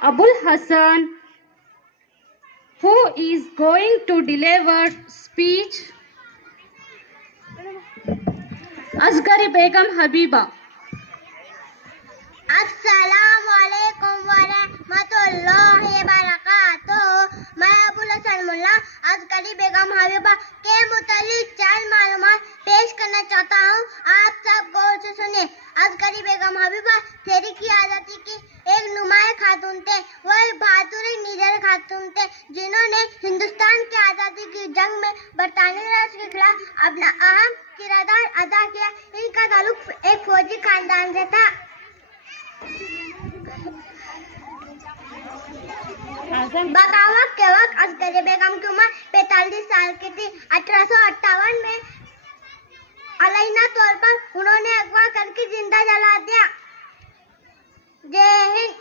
Abul Hassan, who is going to deliver speech. Asghari Begum Habiba. अस्सलामुअलैकुम वरहमतुल्लाहि वबरकातुहू। मैं अबुल हसन मुल्ला असगरी बेगम Habiba के मुतालिक चंद मालूमात पेश करना चाहता हूँ। आप सब गौर से सुने। असगरी बेगम हबीबा तहरीकी आज़ादी की एक नुमाया खातून थे। वह एक बहादुर निडर खातून थे जिन्होंने हिंदुस्तान की आज़ादी की जंग में बरतानी राज के खिलाफ अपना अहम किरदार अदा किया। इनका ताल्लुक एक फौजी खानदान से था। बगावत के वक्त असगरी बेगम की उम्र 45 साल की थी। 1858 में अलैना तौर पर उन्होंने अगवा करके जिंदा जला दिया। जय हिंद।